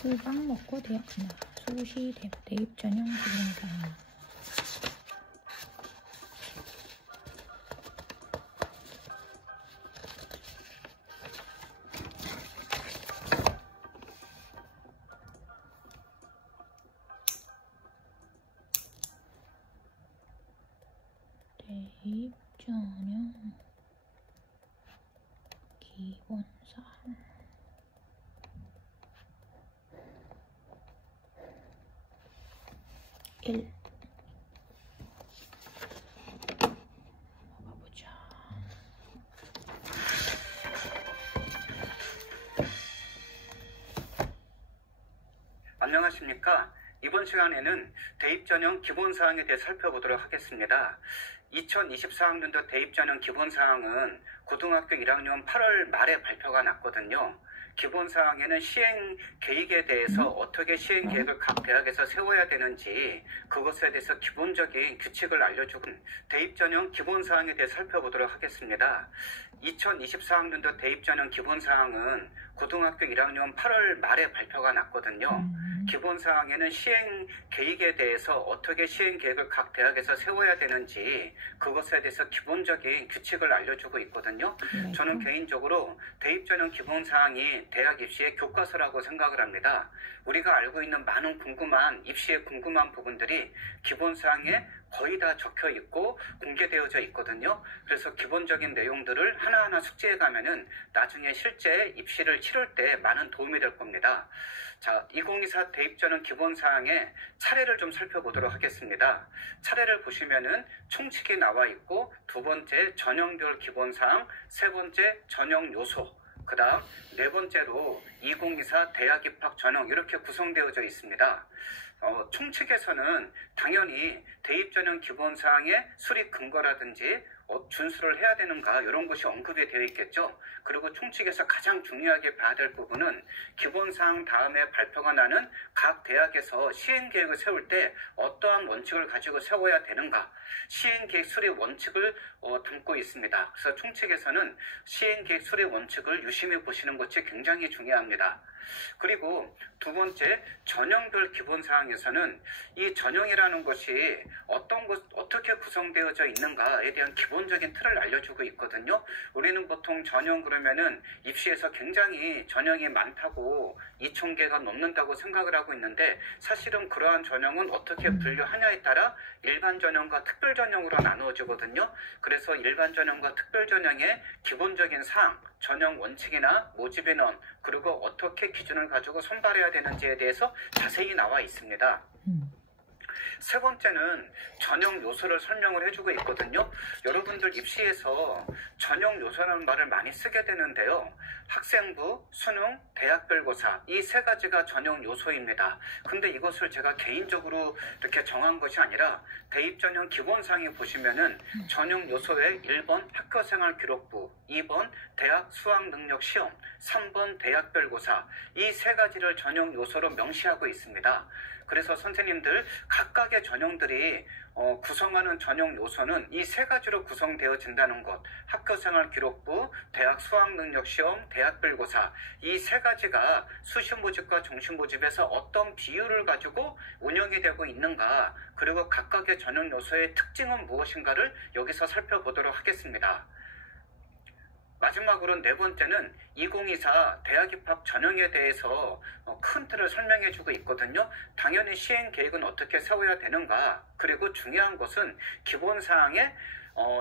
술빵 먹고 대학나 수시 대입 전형 기본사. 대입 전형 기본사. 1 먹어보자. 안녕하십니까. 이번 시간에는 대입 전형 기본사항에 대해 살펴보도록 하겠습니다. 2024학년도 대입 전형 기본사항은 고등학교 1학년 8월 말에 발표가 났거든요. 기본사항에는 시행 계획에 대해서 어떻게 시행 계획을 각 대학에서 세워야 되는지 그것에 대해서 기본적인 규칙을 알려주고 대입 전형 기본사항에 대해 살펴보도록 하겠습니다. 2024학년도 대입 전형 기본사항은 고등학교 1학년 8월 말에 발표가 났거든요. 기본사항에는 시행 계획에 대해서 어떻게 시행 계획을 각 대학에서 세워야 되는지 그것에 대해서 기본적인 규칙을 알려주고 있거든요. 저는 개인적으로 대입 전형 기본사항이 대학 입시의 교과서라고 생각을 합니다. 우리가 알고 있는 많은 궁금한 입시에 궁금한 부분들이 기본사항에 거의 다 적혀 있고 공개되어져 있거든요. 그래서 기본적인 내용들을 하나하나 숙지해 가면은 나중에 실제 입시를 치를 때 많은 도움이 될 겁니다. 자, 2024 대입 전형 기본사항의 차례를 좀 살펴보도록 하겠습니다. 차례를 보시면은 총칙이 나와 있고, 두 번째 전형별 기본사항, 세 번째 전형 요소, 그 다음 네 번째로 2024 대학 입학 전형 이렇게 구성되어져 있습니다. 총칙에서는 당연히 대입 전형 기본사항의 수립 근거라든지 준수를 해야 되는가 이런 것이 언급이 되어 있겠죠. 그리고 총칙에서 가장 중요하게 봐야 될 부분은 기본사항 다음에 발표가 나는 각 대학에서 시행계획을 세울 때 어떠한 원칙을 가지고 세워야 되는가, 시행계획 수립 원칙을 담고 있습니다. 그래서 총칙에서는 시행계획 수립 원칙을 유심히 보시는 것이 굉장히 중요합니다. 그리고 두 번째 전형별 기본사항에서는 이 전형이라는 것이 어떻게 구성되어져 있는가에 대한 기본적인 틀을 알려주고 있거든요. 우리는 보통 전형 그러면은 입시에서 굉장히 전형이 많다고 2000개가 넘는다고 생각을 하고 있는데, 사실은 그러한 전형은 어떻게 분류하냐에 따라 일반 전형과 특별 전형으로 나누어지거든요. 그래서 일반 전형과 특별 전형의 기본적인 사항, 전형 원칙이나 모집 인원, 그리고 어떻게 기준을 가지고 선발해야 되는지에 대해서 자세히 나와 있습니다. 세 번째는 전형 요소를 설명을 해주고 있거든요. 여러분들 입시에서 전형 요소라는 말을 많이 쓰게 되는데요. 학생부, 수능, 대학별고사 이 세 가지가 전형 요소입니다. 근데 이것을 제가 개인적으로 이렇게 정한 것이 아니라 대입 전형 기본사항에 보시면은 전형 요소에 1번 학교생활 기록부, 2번 대학 수학능력 시험, 3번 대학별고사 이 세 가지를 전형 요소로 명시하고 있습니다. 그래서 선생님들 각각의 전형들이 구성하는 전형 요소는 이 세 가지로 구성되어진다는 것, 학교생활 기록부, 대학 수학능력시험, 대학별고사 이 세 가지가 수시모집과 정시모집에서 어떤 비율을 가지고 운영이 되고 있는가, 그리고 각각의 전형 요소의 특징은 무엇인가를 여기서 살펴보도록 하겠습니다. 마지막으로 네 번째는 2024 대학 입학 전형에 대해서 큰 틀을 설명해 주고 있거든요. 당연히 시행 계획은 어떻게 세워야 되는가, 그리고 중요한 것은 기본사항에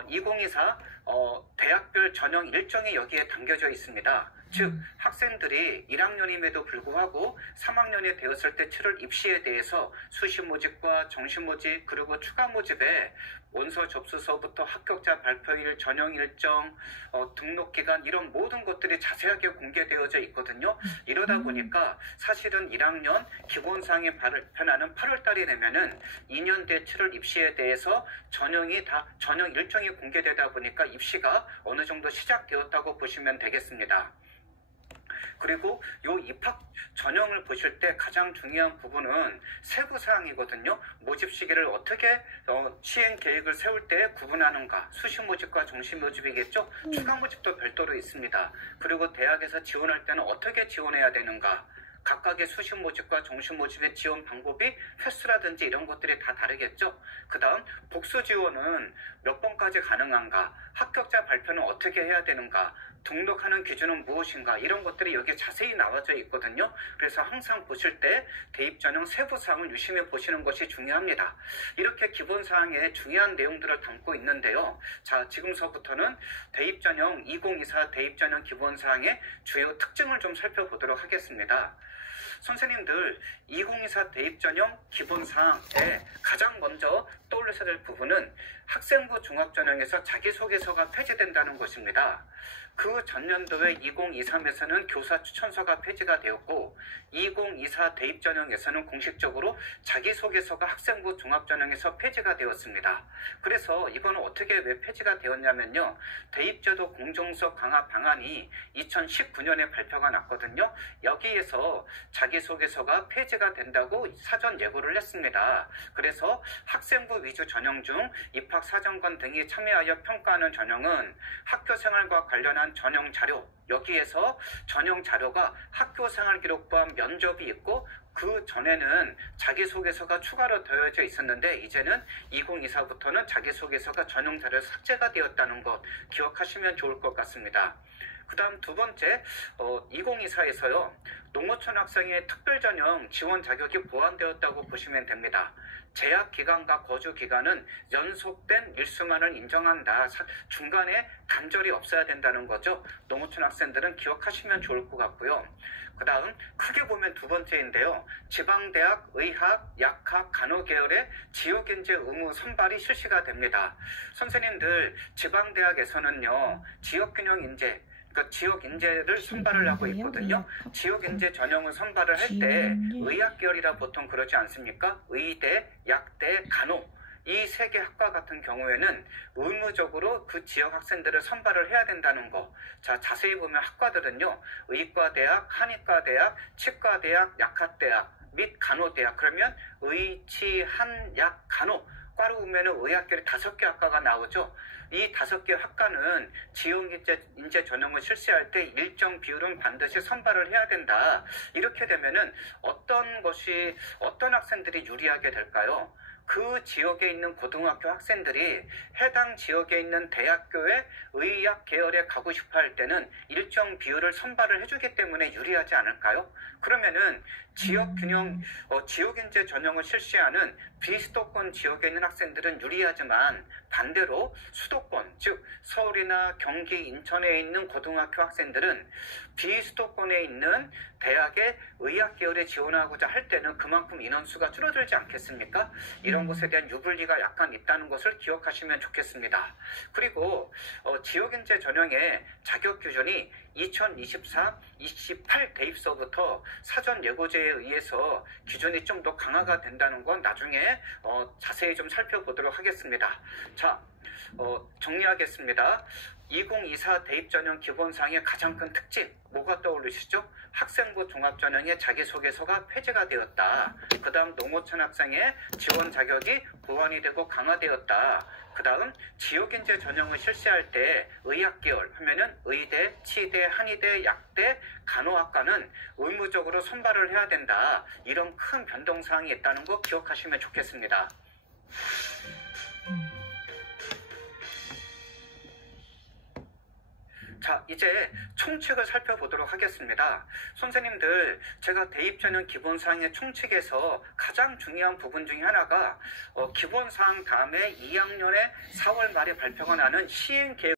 2024 대학별 전형 일정이 여기에 담겨져 있습니다. 즉 학생들이 1학년임에도 불구하고 3학년이 되었을 때 치를 입시에 대해서 수시 모집과 정시 모집, 그리고 추가 모집에 원서 접수서부터 합격자 발표일, 전형 일정, 등록기간 이런 모든 것들이 자세하게 공개되어져 있거든요. 이러다 보니까 사실은 1학년 기본사항이 발표나는 8월달이 되면은 2년 뒤에 치를 입시에 대해서 전형 일정이 공개되다 보니까 입시가 어느 정도 시작되었다고 보시면 되겠습니다. 그리고 요 입학 전형을 보실 때 가장 중요한 부분은 세부사항이거든요. 모집 시기를 어떻게 시행 계획을 세울 때 구분하는가, 수시 모집과 정시 모집이겠죠. 추가 모집도 별도로 있습니다. 그리고 대학에서 지원할 때는 어떻게 지원해야 되는가, 각각의 수시 모집과 정시 모집의 지원 방법이 횟수라든지 이런 것들이 다 다르겠죠. 그 다음 복수 지원은 몇 번까지 가능한가, 합격자 발표는 어떻게 해야 되는가, 등록하는 기준은 무엇인가, 이런 것들이 여기 자세히 나와져 있거든요. 그래서 항상 보실 때 대입 전형 세부 사항을 유심히 보시는 것이 중요합니다. 이렇게 기본 사항에 중요한 내용들을 담고 있는데요. 자, 지금서부터는 대입 전형 2024 대입 전형 기본 사항의 주요 특징을 좀 살펴보도록 하겠습니다. 선생님들 2024 대입 전형 기본 사항에 가장 먼저 떠올리셔야 될 부분은 학생부 종합 전형에서 자기소개서가 폐지된다는 것입니다. 그 전년도에 2023에서는 교사 추천서가 폐지가 되었고 2024 대입 전형에서는 공식적으로 자기소개서가 학생부 종합 전형에서 폐지가 되었습니다. 그래서 이거는 어떻게 왜 폐지가 되었냐면요. 대입제도 공정성 강화 방안이 2019년에 발표가 났거든요. 여기에서 자기소개서가 폐지가 된다고 사전 예고를 했습니다. 그래서 학생부 위주 전형 중 입학사정관 등이 참여하여 평가하는 전형은 학교생활과 관련한 전형 자료, 여기에서 전형 자료가 학교생활 기록부와 면접이 있고 그 전에는 자기소개서가 추가로 더해져 있었는데 이제는 2024부터는 자기소개서가 전형 자료에서 삭제가 되었다는 것 기억하시면 좋을 것 같습니다. 그 다음 두 번째, 2024에서요. 농어촌 학생의 특별전형 지원 자격이 보완되었다고 보시면 됩니다. 재학 기간과 거주 기간은 연속된 일수만을 인정한다. 중간에 단절이 없어야 된다는 거죠. 농어촌 학생들은 기억하시면 좋을 것 같고요. 그 다음 크게 보면 두 번째인데요. 지방대학, 의학, 약학, 간호 계열의 지역인재 의무 선발이 실시가 됩니다. 선생님들 지방대학에서는요. 지역균형 인재, 그러니까 지역 인재를 선발을 하고 있거든요. 지역 인재 전형을 선발을 할 때 의학 계열이라 보통 그러지 않습니까? 의대, 약대, 간호 이 세 개 학과 같은 경우에는 의무적으로 그 지역 학생들을 선발을 해야 된다는 거. 자, 자세히 보면 학과들은요. 의과대학, 한의과대학, 치과대학, 약학대학 및 간호대학. 그러면 의, 치, 한, 약, 간호 과로 보면은 의학계열이 5개 학과가 나오죠. 이 5개 학과는 지역인재 전형을 실시할 때 일정 비율은 반드시 선발을 해야 된다. 이렇게 되면은 어떤 학생들이 유리하게 될까요? 그 지역에 있는 고등학교 학생들이 해당 지역에 있는 대학교의 의학 계열에 가고 싶어 할 때는 일정 비율을 선발을 해주기 때문에 유리하지 않을까요? 그러면은 지역인재 전형을 실시하는 비수도권 지역에 있는 학생들은 유리하지만 반대로 수도권, 즉 서울이나 경기, 인천에 있는 고등학교 학생들은 비수도권에 있는 대학의 의학 계열에 지원하고자 할 때는 그만큼 인원수가 줄어들지 않겠습니까? 이런 것에 대한 유불리가 약간 있다는 것을 기억하시면 좋겠습니다. 그리고 지역인재 전형의 자격 규정이 2024-28 대입서부터 사전 예고제에 의해서 기준이 좀 더 강화가 된다는 건 나중에 자세히 좀 살펴보도록 하겠습니다. 자, 정리하겠습니다. 2024 대입전형 기본사항의 가장 큰 특징 뭐가 떠오르시죠? 학생부 종합전형의 자기소개서가 폐지가 되었다. 그 다음 농어촌 학생의 지원 자격이 보완이 되고 강화되었다. 그 다음 지역인재 전형을 실시할 때 의학계열 하면은 의대, 치대, 한의대, 약대, 간호학과는 의무적으로 선발을 해야 된다. 이런 큰 변동사항이 있다는 거 기억하시면 좋겠습니다. 자, 이제 총칙을 살펴보도록 하겠습니다. 선생님들, 제가 대입전형 기본사항의 총칙에서 가장 중요한 부분 중에 하나가 기본사항 다음에 2학년에 4월 말에 발표가 나는 시행계획